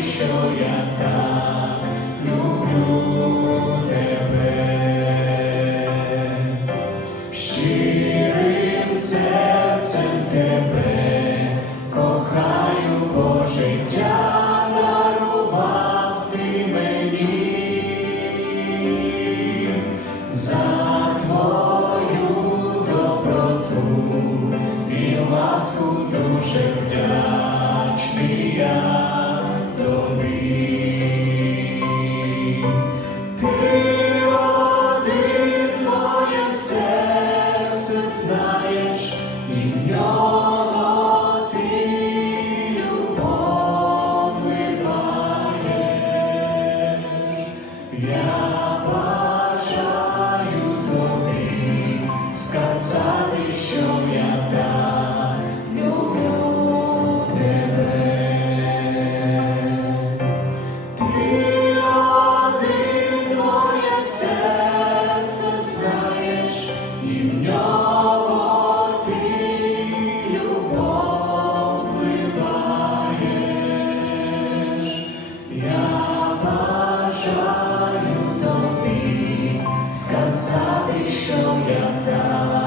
що я так люблю тебе. Щирим серцем тебе кохаю, бо життя дарував ти мені за твою доброту і ласку дуже вдячний серце знаєш, і в нього сказати, що я так.